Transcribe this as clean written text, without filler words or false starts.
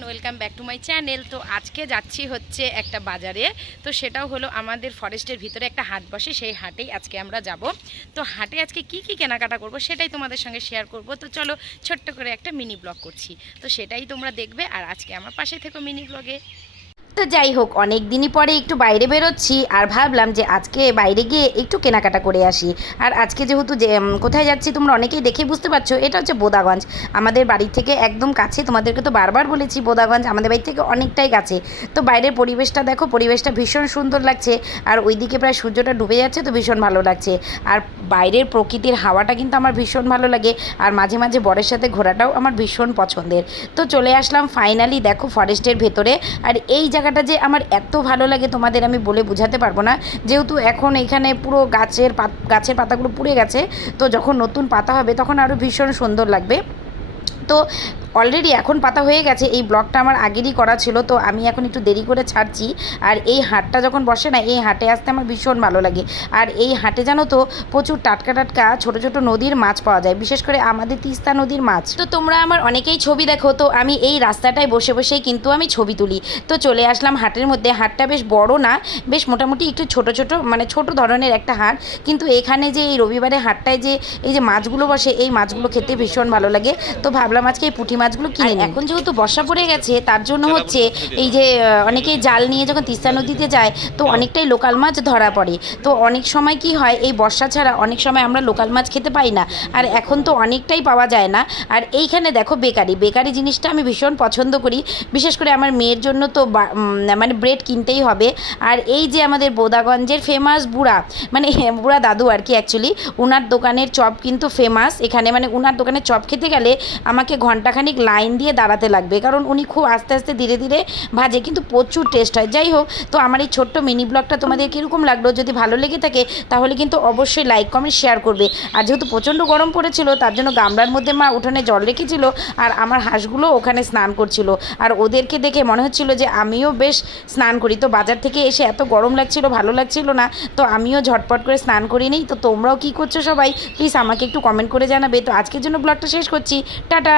Welcome back to my channel. তো আজকে যাচ্ছি হচ্ছে একটা বাজারে। তো সেটাও হলো আমাদের ফরেস্টের ভিতরে একটা হাট বসে, সেই হাটেই আজকে আমরা যাব। তো হাটে আজকে কি কি কেনাকাটা করব সেটাই তোমাদের সঙ্গে শেয়ার করব। তো চলো ছোট্ট করে একটা মিনি ব্লগ করছি, তো সেটাই তোমরা দেখবে আর আজকে আমার পাশে থেকো মিনি ব্লগে। তো যাই হোক, অনেক দিনই পরে একটু বাইরে বেরোচ্ছি আর ভাবলাম যে আজকে বাইরে গিয়ে একটু কেনাকাটা করে আসি। আর আজকে যেহেতু কোথায় যাচ্ছি তোমরা অনেকেই দেখে বুঝতে পারছো, এটা হচ্ছে বোদাগঞ্জ। আমাদের বাড়ি থেকে একদম কাছে, তোমাদেরকে তো বারবার বলেছি বোদাগঞ্জ আমাদের বাড়ি থেকে অনেকটাই কাছে। তো বাইরের পরিবেশটা দেখো, পরিবেশটা ভীষণ সুন্দর লাগছে। আর ওইদিকে প্রায় সূর্যটা ডুবে যাচ্ছে, তো ভীষণ ভালো লাগছে। আর বাইরের প্রকৃতির হাওয়াটা কিন্তু আমার ভীষণ ভালো লাগে। আর মাঝে মাঝে বরের সাথে ঘোরাটাও আমার ভীষণ পছন্দের। তো চলে আসলাম ফাইনালি দেখো ফরেস্টের ভেতরে। আর এই জায়গাটা যে আমার এত ভালো লাগে তোমাদের আমি বলে বোঝাতে পারবো না। যেহেতু এখন এখানে পুরো গাছের পাতাগুলো পুড়ে গেছে, তো যখন নতুন পাতা হবে তখন আরও ভীষণ সুন্দর লাগবে। তো অলরেডি এখন পাতা হয়ে গেছে, এই ব্লগটা আমার আগেরই করা ছিল, তো আমি এখন একটু দেরি করে ছাড়ছি। আর এই হাটটা যখন বসে না, এই হাটে আসতে আমার ভীষণ ভালো লাগে। আর এই হাটে জানো তো প্রচুর টাটকা টাটকা ছোটো ছোটো নদীর মাছ পাওয়া যায়, বিশেষ করে আমাদের তিস্তা নদীর মাছ। তো তোমরা আমার অনেকেই ছবি দেখো, তো আমি এই রাস্তাটায় বসে বসেই কিন্তু আমি ছবি তুলি। তো চলে আসলাম হাটের মধ্যে। হাটটা বেশ বড় না, বেশ মোটামুটি একটু ছোট ছোট মানে ছোট ধরনের একটা হাট। কিন্তু এখানে যে এই রবিবারে হাটটায় যে এই যে মাছগুলো বসে, এই মাছগুলো খেতে ভীষণ ভালো লাগে। তো ভাবলাম আজকে এই পুঁটি মাছগুলো কিনে নিই। এখন যেহেতু বর্ষা পড়ে গেছে তার জন্য হচ্ছে এই যে অনেকেই জাল নিয়ে যখন তিস্তা নদীতে যায়, তো অনেকটাই লোকাল মাছ ধরা পড়ে। তো অনেক সময় কি হয়, এই বর্ষা ছাড়া অনেক সময় আমরা লোকাল মাছ খেতে পাই না। আর এখন তো অনেকটাই পাওয়া যায় না। আর এইখানে দেখো বেকারি জিনিসটা আমি ভীষণ পছন্দ করি, বিশেষ করে আমার মেয়ের জন্য তো মানে ব্রেড কিনতেই হবে। আর এই যে আমাদের বোদাগঞ্জের ফেমাস বুড়া, মানে বুড়া দাদু আর কি, অ্যাকচুয়ালি ওনার দোকানের চপ কিন্তু ফেমাস এখানে। মানে ওনার দোকানের চপ খেতে গেলে আমাকে ঘন্টাখানিক লাইন দিয়ে দাঁড়াতে লাগবে, কারণ উনি খুব আস্তে আস্তে ধীরে ধীরে ভাজে, কিন্তু প্রচুর টেস্ট হয়। যাই হোক, তো আমার এই ছোট্ট মিনি ব্লগটা তোমাদের কীরকম লাগলো, যদি ভালো লেগে থাকে তাহলে কিন্তু অবশ্যই লাইক কমেন্ট শেয়ার করবে। আর যেহেতু প্রচণ্ড গরম পড়েছিল, তার জন্য গামলার মধ্যে মা উঠানে জল রেখেছিল, আর আমার হাঁসগুলো ওখানে স্নান করছিল। আর ওদেরকে দেখে মনে হচ্ছিল যে আমিও বেশ স্নান করি। তো বাজার থেকে এসে এত গরম লাগছিল, ভালো লাগছিল না, তো আমিও ঝটপট করে স্নান করি নিই। তো তোমরাও কী করছো সবাই প্লিজ আমাকে একটু কমেন্ট করে জানাবে। তো আজকের জন্য ব্লগটা শেষ করছি, টাটা।